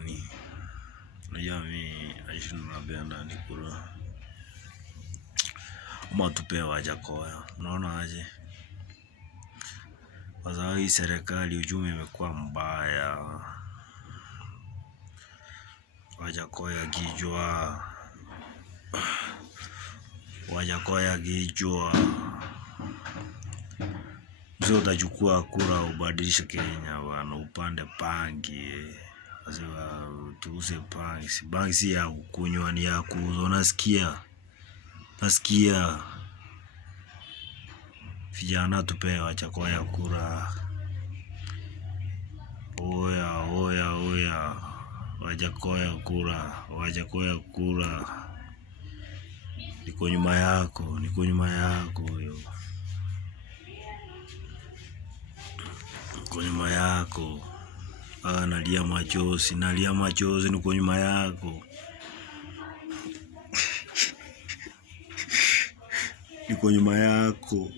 nani. Unajua mimi aishinda napenda ni kura. Ama tupewe Wajakoya. Unaona aje? Kwa sababu hii serikali uchumi imekuwa mbaya. Wajakoya kijua. Wajakoya kijua. Mzee utachukua kura ubadilishe Kenya bwana, upande bangi. Sasa tuuze bangi. Bangi si ya kunywa ni ya kuuza. Unasikia? Nasikia. Vijana tupewe Wajakoya kura. Oya. Wajakoya kura. Wajakoya kura. Niko nyuma yako yo. Niko nyuma yako. Nalia machozi niko nyuma yako. Niko nyuma yako.